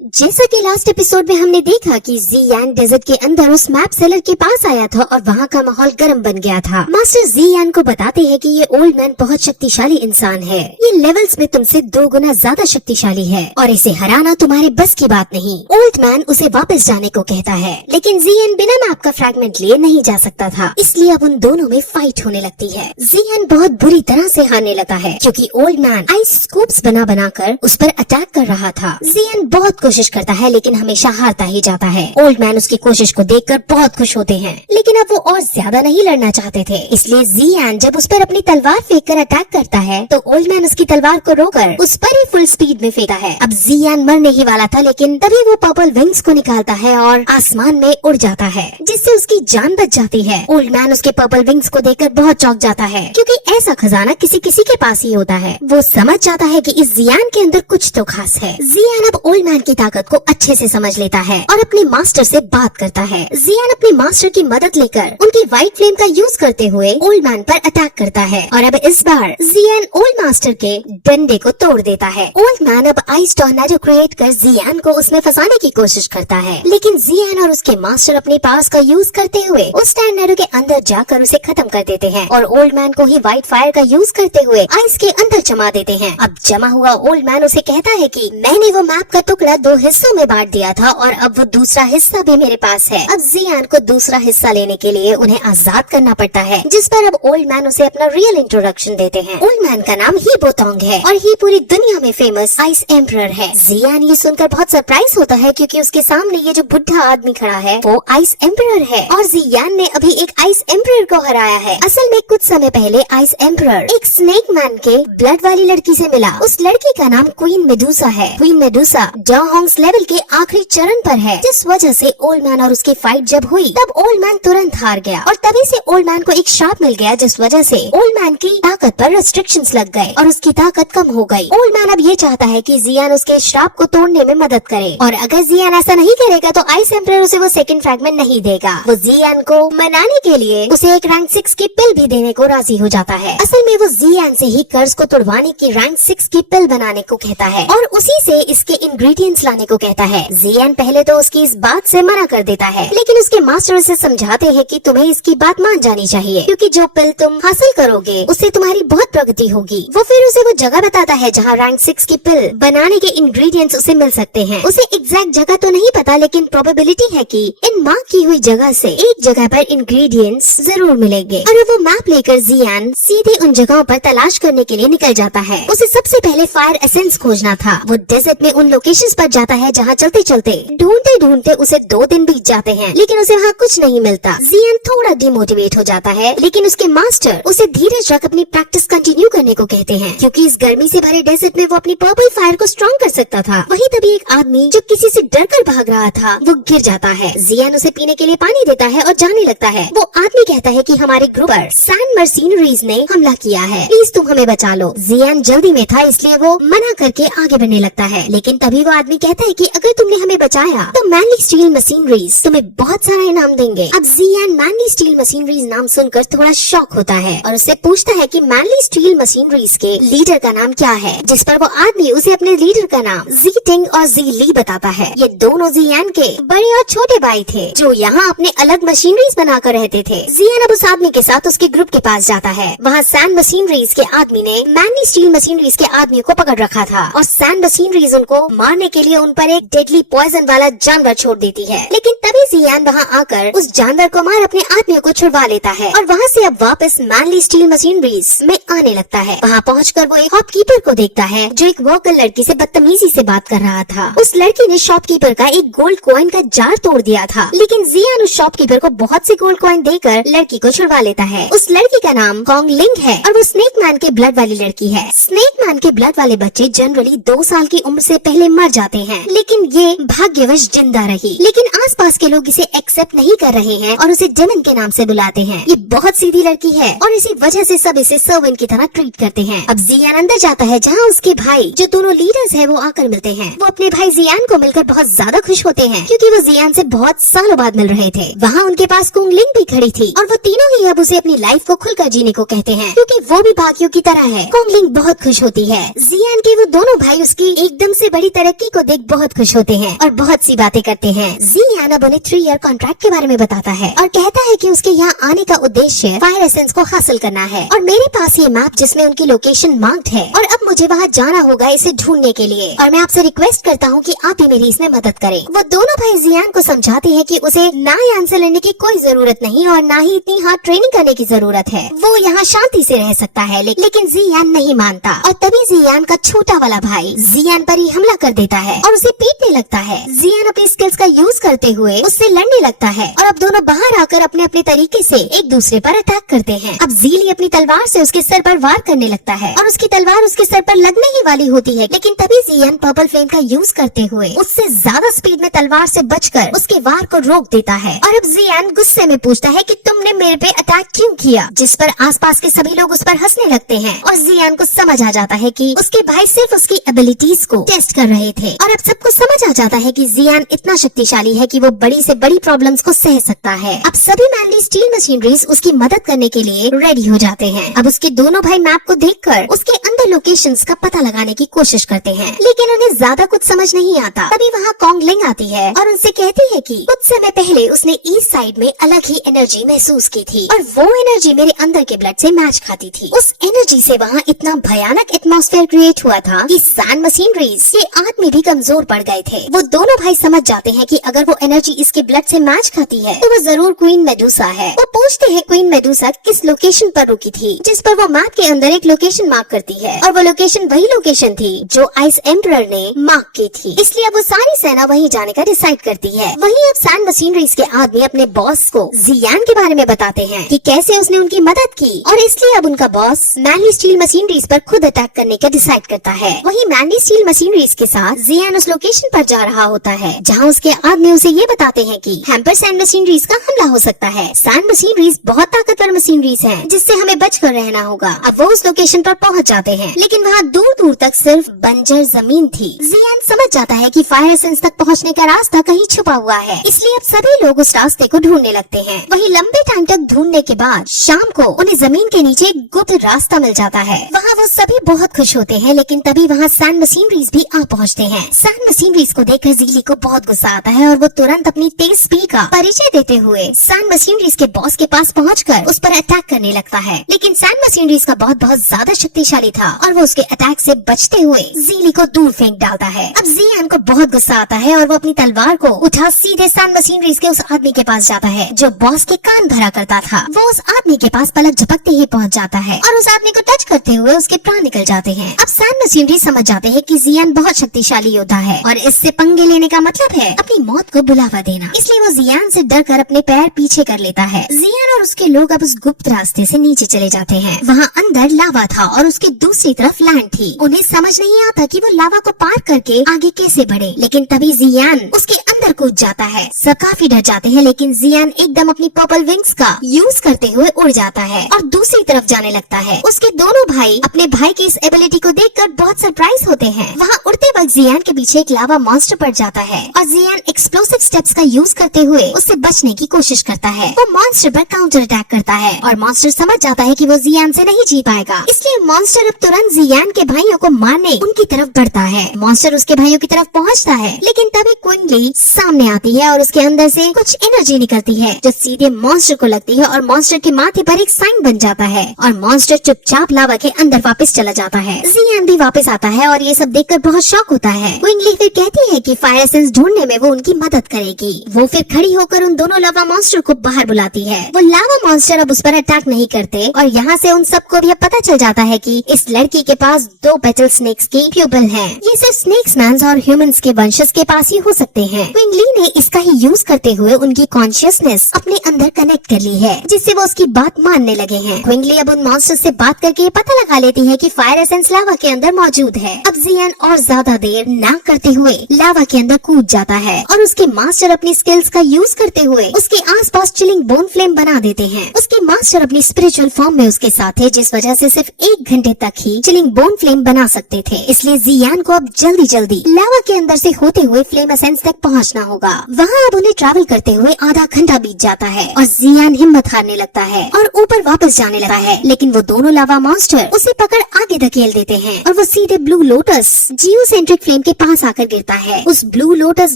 जैसा कि last episode में हमने देखा कि ज़ियान डेजर्ट के अंदर उस मैप सेलर के पास आया था और वहाँ का माहौल गर्म बन गया था। मास्टर ज़ियान को बताते हैं कि ये ओल्ड मैन बहुत शक्तिशाली इंसान है, ये लेवल्स में तुमसे 2 गुना ज्यादा शक्तिशाली है और इसे हराना तुम्हारे बस की बात नहीं। ओल्ड मैन उसे वापस जाने को कहता है, लेकिन ज़ियान बिना मैप का फ्रैगमेंट लिए नहीं जा सकता था, इसलिए अब उन दोनों में फाइट होने लगती है। ज़ियान बहुत बुरी तरह से हारने लगा है क्योंकि ओल्ड मैन आइस स्कूप्स बना कर उस पर अटैक कर रहा था। ज़ियान बहुत कोशिश करता है लेकिन हमेशा हारता ही जाता है। ओल्ड मैन उसकी कोशिश को देखकर बहुत खुश होते हैं, लेकिन अब वो और ज्यादा नहीं लड़ना चाहते थे, इसलिए ज़ियान जब उस पर अपनी तलवार फेंककर अटैक करता है तो ओल्ड मैन उसकी तलवार को रोककर उस पर ही फुल स्पीड में फेंकता है। अब ज़ियान मरने ही वाला था, लेकिन तभी वो पर्पल विंग्स को निकालता है और आसमान में उड़ जाता है, जिससे उसकी जान बच जाती है। ओल्ड मैन उसके पर्पल विंग्स को देखकर बहुत चौंक जाता है क्योंकि ऐसा खजाना किसी किसी के पास ही होता है। वो समझ जाता है कि इस ज़ियान के अंदर कुछ तो खास है। ज़ियान अब ओल्ड मैन की ताकत को अच्छे से समझ लेता है और अपने मास्टर से बात करता है। ज़ियान अपने मास्टर की मदद लेकर उनकी व्हाइट फ्लेम का यूज करते हुए ओल्ड मैन पर अटैक करता है और अब इस बार ज़ियान ओल्ड मास्टर के डंडे को तोड़ देता है। ओल्ड मैन अब आइस टॉर्नेडो क्रिएट कर ज़ियान को उसमें फंसाने की कोशिश करता है, लेकिन ज़ियान और उसके मास्टर अपने पास का यूज करते हुए उस टॉर्नेडो के अंदर जाकर उसे खत्म कर देते हैं और ओल्ड मैन को ही व्हाइट फायर का यूज करते हुए आइस के अंदर जमा देते हैं। अब जमा हुआ ओल्ड मैन उसे कहता है कि मैंने वो मैप का टुकड़ा 2 हिस्सों में बांट दिया था और अब वो दूसरा हिस्सा भी मेरे पास है। अब ज़ियान को दूसरा हिस्सा लेने के लिए उन्हें आजाद करना पड़ता है, जिस पर अब ओल्ड मैन उसे अपना रियल इंट्रोडक्शन देते हैं। ओल्ड मैन का नाम ही बोतोंग है और ही पूरी दुनिया में फेमस आइस एम्परर है। ज़ियान ये सुनकर बहुत सरप्राइज होता है क्योंकि उसके सामने ये जो बुढ़ा आदमी खड़ा है वो आइस एम्परर है और ज़ियान ने अभी एक आइस एम्परर को हराया है। असल में कुछ समय पहले आइस एम्परर एक स्नेक मैन के ब्लड वाली लड़की से मिला। उस लड़की का नाम क्वीन मेडुसा है। क्वीन मेडुसा डॉहोंग्स लेवल के आखिरी चरण पर है, जिस वजह से ओल्ड मैन और उसकी फाइट जब हुई तब ओल्ड मैन तुरंत हार गया और तभी से ओल्ड मैन को एक श्राप मिल गया, जिस वजह से ओल्ड मैन की ताकत पर रेस्ट्रिक्शंस लग गए और उसकी ताकत कम हो गई। ओल्ड मैन अब ये चाहता है कि ज़ियान उसके श्राप को तोड़ने में मदद करे और अगर ज़ियान ऐसा नहीं करेगा तो आइस एम्परर उसे वो सेकंड फ्रैगमेंट नहीं देगा। वो ज़ियान को मनाने के लिए उसे एक रैंक 6 की पिल भी देने को राजी हो जाता है। असल में वो ज़ियान से ही कर्ज को तोड़वाने की रैंक 6 की पिल बनाने को कहता है और उसी से इसके इंग्रेडिएंट्स लाने को कहता है। ज़ियान पहले तो उसकी इस बात से मना कर देता है, लेकिन उसके मास्टर उसे समझाते हैं कि तुम्हें इसकी बात मान जानी चाहिए क्योंकि जो पिल तुम हासिल करोगे उससे तुम्हारी बहुत प्रगति होगी। वो फिर उसे वो जगह बताता है जहाँ रैंक 6 की पिल बनाने के इंग्रेडिएंट्स उसे मिल सकते हैं। उसे एग्जैक्ट जगह तो नहीं पता, लेकिन प्रोबेबिलिटी है कि इन मार्क की हुई जगह से एक जगह पर इंग्रेडिएंट्स जरूर मिलेंगे और वो मैप लेकर ज़ियान सीधे उन जगहों पर तलाश करने के लिए निकल जाता है। उसे सबसे पहले फायर एसेंस खोजना था। वो डेजर्ट में उन लोकेशंस पर जाता है जहाँ चलते चलते ढूंढते ढूंढते उसे 2 दिन बीत जाते हैं, लेकिन उसे वहाँ कुछ नहीं मिलता। ज़ियान थोड़ा डिमोटिवेट हो जाता है, लेकिन उसके मास्टर उसे धीरज रख अपनी प्रैक्टिस कंटिन्यू करने को कहते हैं क्योंकि इस गर्मी से भरे डेजर्ट में वो अपनी पर्पल फायर को स्ट्रॉन्ग कर सकता था। वहीं तभी एक आदमी जो किसी से डरकर भाग रहा था वो गिर जाता है। ज़ियान उसे पीने के लिए पानी देता है और जाने लगता है। वो आदमी कहता है कि हमारे ग्रुप पर सैंड मर्सिनरीज ने हमला किया है, प्लीज तुम हमें बचा लो। ज़ियान जल्दी में था इसलिए वो मना करके आगे बढ़ने लगता है, लेकिन तभी वो आदमी कहता है कि अगर तुमने हमें बचाया तो मैनली स्टील मशीनरीज तुम्हें बहुत सारा इनाम देंगे। अब ज़ियान मैनली स्टील मशीनरीज नाम सुनकर थोड़ा शॉक होता है और उससे पूछता है कि मैनली स्टील मशीनरीज के लीडर का नाम क्या है, जिस पर वो आदमी उसे अपने लीडर का नाम जी टिंग और जी ली बताता है। ये दोनों ज़ियान के बड़े और छोटे भाई थे जो यहाँ अपने अलग मशीनरीज बनाकर रहते थे। ज़ियान अब उस आदमी के साथ उसके ग्रुप के पास जाता है। वहाँ सैंड मशीनरीज के आदमी ने मैनली स्टील मशीनरीज के आदमी को पकड़ रखा था और सैंड मशीनरीज उनको मारने के लिए उन पर एक डेडली पॉइजन वाला जानवर छोड़ देती है, लेकिन तभी ज़ियान वहाँ आकर उस जानवर को मार अपने आदमियों को छुड़वा लेता है और वहाँ से अब वापस मैनली स्टील मशीनरीज में आने लगता है। वहाँ पहुँचकर वो एक शॉपकीपर को देखता है जो एक वर्कर लड़की से बदतमीजी से बात कर रहा था। उस लड़की ने शॉपकीपर का एक गोल्ड कॉइन का जार तोड़ दिया था, लेकिन ज़ियान उस शॉपकीपर को बहुत से गोल्ड कॉइन देकर लड़की को छुड़वा लेता है। उस लड़की का नाम कॉन्ग लिंग है और वो स्नेक मैन के ब्लड वाली लड़की है। स्नेक मैन के ब्लड वाले बच्चे जनरली 2 साल की उम्र से पहले मर जाते हैं, लेकिन ये भाग्यवश जिंदा रही। लेकिन आसपास के लोग इसे एक्सेप्ट नहीं कर रहे हैं और उसे डेमन के नाम से बुलाते हैं। ये बहुत सीधी लड़की है और इसी वजह से सब इसे सर्वेंट की तरह ट्रीट करते हैं। अब ज़ियान अंदर जाता है जहाँ उसके भाई जो दोनों लीडर्स है वो आकर मिलते हैं। वो अपने भाई ज़ियान को मिलकर बहुत ज्यादा खुश होते हैं क्योंकि वो ज़ियान से बहुत सालों बाद मिल रहे थे। वहाँ उनके पास कुंग लिंग भी खड़ी थी और वो तीनों ही अब उसे अपनी लाइफ को खुलकर जीने को कहते हैं क्योंकि वो भी बाकियों की तरह है। कुंग लिंग बहुत खुश होती है। ज़ियान के वो दोनों भाई उसकी एकदम से बड़ी तरक्की को को देख बहुत खुश होते हैं और बहुत सी बातें करते हैं। जियान अब उन्हें 3 ईयर कॉन्ट्रैक्ट के बारे में बताता है और कहता है कि उसके यहाँ आने का उद्देश्य फायर एसेंस को हासिल करना है और मेरे पास ये मैप जिसमें उनकी लोकेशन मार्क्ड है और अब मुझे वहाँ जाना होगा इसे ढूंढने के लिए और मैं आपसे रिक्वेस्ट करता हूँ कि आप भी मेरी इसमें मदद करें। वो दोनों भाई जियान को समझाते हैं कि उसे ना यान से लड़ने की कोई जरूरत नहीं और ना ही इतनी हार्ड ट्रेनिंग करने की जरूरत है। वो यहाँ शांति से रह सकता है लेकिन जियान नहीं मानता और तभी जियान का छोटा वाला भाई जियान पर ही हमला कर देता है और उसे पीटने लगता है। जियान अपनी स्किल्स का यूज करते हुए उससे लड़ने लगता है और अब दोनों बाहर आकर अपने अपने तरीके से एक दूसरे पर अटैक करते हैं। अब ज़ीली अपनी तलवार से उसके सर पर वार करने लगता है और उसकी तलवार उसके सर पर लगने ही वाली होती है, लेकिन तभी जियान पर्पल फ्लेम का यूज करते हुए उससे ज्यादा स्पीड में तलवार से बचकर उसके वार को रोक देता है। और अब जियान गुस्से में पूछता है कि तुमने मेरे पे अटैक क्यों किया, जिस पर आसपास के सभी लोग उस पर हंसने लगते हैं और जियान को समझ आ जाता है कि उसके भाई सिर्फ उसकी एबिलिटीज को टेस्ट कर रहे थे और अब सबको समझ आ जाता है कि जियान इतना शक्तिशाली है कि वो बड़ी से बड़ी प्रॉब्लम्स को सह सकता है। अब सभी मैनली स्टील मशीनरीज उसकी मदद करने के लिए रेडी हो जाते हैं। अब उसके दोनों भाई मैप को देखकर उसके अंदर लोकेशंस का पता लगाने की कोशिश करते हैं, लेकिन उन्हें ज्यादा कुछ समझ नहीं आता। तभी वहाँ कॉन्गलिंग आती है और उनसे कहती है कि कुछ समय पहले उसने ईस्ट साइड में अलग ही एनर्जी महसूस की थी और वो एनर्जी मेरे अंदर के ब्लड से मैच खाती थी। उस एनर्जी से वहाँ इतना भयानक एटमॉस्फेयर क्रिएट हुआ था कि सैंड मशीनरीज के आदमी भी कमजोर पड़ गए थे। वो दोनों भाई समझ जाते हैं कि अगर वो एनर्जी इसके ब्लड से मैच खाती है तो वो जरूर क्वीन मेडुसा है। वो पूछते हैं क्वीन मेडुसा किस लोकेशन पर रुकी थी, जिस पर वो मैप के अंदर एक लोकेशन मार्क करती है और वो लोकेशन वही लोकेशन थी जो आइस एम्परर ने मार्क की थी। इसलिए अब वो सारी सेना वहीं जाने का डिसाइड करती है। वहीं अब सैंड मशीनरीज के आदमी अपने बॉस को जियान के बारे में बताते हैं कि कैसे उसने उनकी मदद की और इसलिए अब उनका बॉस मैनली स्टील मशीनरीज पर खुद अटैक करने का डिसाइड करता है। वहीं मैनली स्टील मशीनरीज के साथ जियान उस लोकेशन पर जा रहा होता है जहाँ उसके आदमी उसे ये बताते हैं कि हैम्पर सैंड मशीनरीज का हमला हो सकता है। सैंड मशीनरीज बहुत ताकतवर मशीनरीज हैं जिससे हमें बचकर रहना होगा। अब वो उस लोकेशन पर पहुंच जाते हैं, लेकिन वहाँ दूर दूर तक सिर्फ बंजर जमीन थी। जियान समझ जाता है कि फायर एसेंस तक पहुंचने का रास्ता कहीं छुपा हुआ है, इसलिए अब सभी लोग उस रास्ते को ढूंढने लगते हैं। वहीं लंबे टाइम तक ढूंढने के बाद शाम को उन्हें जमीन के नीचे एक गुप्त रास्ता मिल जाता है। वहाँ वो सभी बहुत खुश होते हैं, लेकिन तभी वहाँ सैंड मशीनरीज भी आ पहुँचते हैं। सैंड मशीनरीज को देखकर ज़ीली को बहुत गुस्सा आता है और वो तुरंत अपनी तेज स्पीड का परिचय देते हुए सैंड मशीनरीज के बॉस के पास पहुंचकर उस पर अटैक करने लगता है, लेकिन सैंड मशीनरीज का बहुत ज्यादा शक्तिशाली था और वो उसके अटैक से बचते हुए ज़ीली को दूर फेंक डालता है। अब जियान को बहुत गुस्सा आता है और वो अपनी तलवार को उठा सीधे सैंड मशीनरीज के उस आदमी के पास जाता है जो बॉस के कान भरा करता था। वो उस आदमी के पास पलक झपकते ही पहुंच जाता है और उस आदमी को टच करते हुए उसके प्राण निकल जाते हैं। अब सैंड मशीनरीज समझ जाते हैं कि जियान बहुत शक्तिशाली योद्धा है और इससे पंगे लेने का मतलब है अपनी मौत को बुलावा देना, इसलिए वो जियान से डरकर अपने पैर पीछे कर लेता है। जियान और उसके लोग अब उस गुप्त रास्ते से नीचे चले जाते हैं। वहाँ अंदर लावा था और उसके दूसरी तरफ लैंड थी। उन्हें समझ नहीं आता कि वो लावा को पार करके आगे कैसे बढ़े, लेकिन तभी जियान उसके अंदर कूद जाता है। सब काफी डर जाते हैं, लेकिन जियान एकदम अपनी पर्पल विंग्स का यूज करते हुए उड़ जाता है और दूसरी तरफ जाने लगता है। उसके दोनों भाई अपने भाई की इस एबिलिटी को देखकर बहुत सरप्राइज होते हैं। वहाँ उड़ते वक्त जियान के पीछे एक लावा मॉन्स्टर पड़ जाता है और जियान एक्सप्लोसिव स्टेप्स का यूज करते हुए उससे बचने की कोशिश करता है। वो मॉन्स्टर पर काउंटर अटैक करता है और मॉन्स्टर समझ जाता है कि वो जियान से नहीं जीत पाएगा, इसलिए मॉन्स्टर अब तुरंत जियान के भाइयों को मारने उनकी तरफ बढ़ता है। मॉन्स्टर उसके भाइयों की तरफ पहुंचता है, लेकिन तभी क्विंगली सामने आती है और उसके अंदर से कुछ एनर्जी निकलती है जो सीधे मॉन्स्टर को लगती है और मॉन्स्टर के माथे पर एक साइन बन जाता है और मॉन्स्टर चुपचाप लावा के अंदर वापस चला जाता है। जियान भी वापस आता है और ये सब देखकर बहुत शॉक होता है। क्विंगली फिर कहती है कि फायर एसेंस ढूंढने में वो उनकी मदद करेगी। वो फिर खड़ी होकर उन दोनों लावा मॉन्स्टर को बाहर बुलाती है। वो लावा मॉन्स्टर अब उस पर अटैक नहीं करते और यहाँ से उन सबको भी पता चल जाता है कि इस लड़की के पास 2 पेटल स्नेक्स की प्यूपल हैं। ये सिर्फ स्नेक्स मैन्स और ह्यूमंस के वंशज के पास ही हो सकते हैं। क्विंगली ने इसका ही यूज करते हुए उनकी कॉन्शियसनेस अपने अंदर कनेक्ट कर ली है, जिससे वो उसकी बात मानने लगे हैं। क्विंगली अब उन मॉन्स्टर से बात करके पता लगा लेती है कि फायर एसेंस लावा के अंदर मौजूद है। अब जियान और ज्यादा देर ना करते हुए लावा के अंदर कूद जाता है और उसके मास्टर अपनी स्किल्स का यूज करते हुए उसके आसपास चिलिंग बोन फ्लेम बना देते हैं। उसके मास्टर अपनी स्पिरिचुअल फॉर्म में उसके साथ है, जिस वजह से सिर्फ 1 घंटे तक ही चिलिंग बोन फ्लेम बना सकते थे। इसलिए जियान को अब जल्दी जल्दी लावा के अंदर से होते हुए फ्लेम एसेंस तक पहुंचना होगा। वहाँ अब उन्हें ट्रैवल करते हुए आधा घंटा बीत जाता है और जियान हिम्मत हारने लगता है और ऊपर वापस जाने लगा है, लेकिन वो दोनों लावा मॉन्स्टर उसे पकड़ आगे धकेल देते हैं और वो सीधे ब्लू लोटस जियोसेंट्रिक फ्लेम के पास आकर गिरता है। उस ब्लू लोटस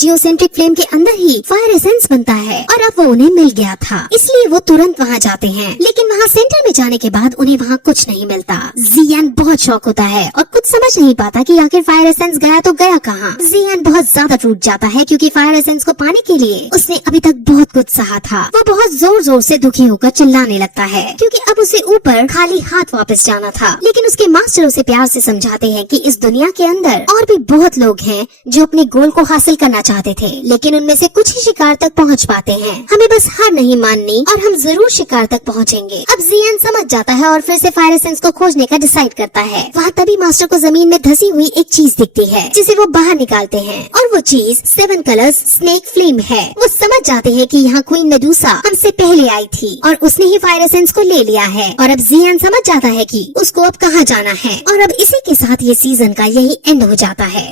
जियोसेंट्रिक फ्लेम के अंदर ही फायर एसेंस बनता है और अब वो उन्हें मिल गया था, इसलिए वो तुरंत वहाँ जाते हैं। लेकिन वहाँ सेंटर में जाने के बाद उन्हें वहाँ कुछ नहीं मिलता। जियान बहुत शॉक होता है और कुछ समझ नहीं पाता कि आखिर फायर एसेंस गया तो गया कहाँ। जियान बहुत ज्यादा टूट जाता है क्योंकि फायर एसेंस को पाने के लिए उसने अभी तक बहुत कुछ सहा था। वो बहुत जोर जोर से दुखी होकर चिल्लाने लगता है क्योंकि अब उसे ऊपर खाली हाथ वापस जाना था। लेकिन उसके मास्टर उसे प्यार से समझाते हैं कि इस दुनिया के अंदर और भी बहुत लोग हैं जो अपने गोल को हासिल करना चाहते थे, लेकिन उनमें से कुछ ही शिकार तक पहुंच पाते हैं। हमें बस हार नहीं माननी और हम जरूर शिकार तक पहुंचेंगे। अब जियान समझ जाता है और फिर से फायर एसेंस को खोजने का डिसाइड करता है। वहाँ तभी मास्टर को जमीन में धसी हुई एक चीज दिखती है जिसे वो बाहर निकालते हैं और वो चीज 7 कलर्स स्नेक फ्लेम है। वो समझ जाते हैं कि यहाँ क्वीन मेडुसा हमसे पहले आई थी और उसने ही फायर एसेंस को ले लिया है। और अब जियान समझ जाता है कि उसको अब कहाँ जाना है और अब इसी के साथ ये सीजन का यही एंड हो जाता है।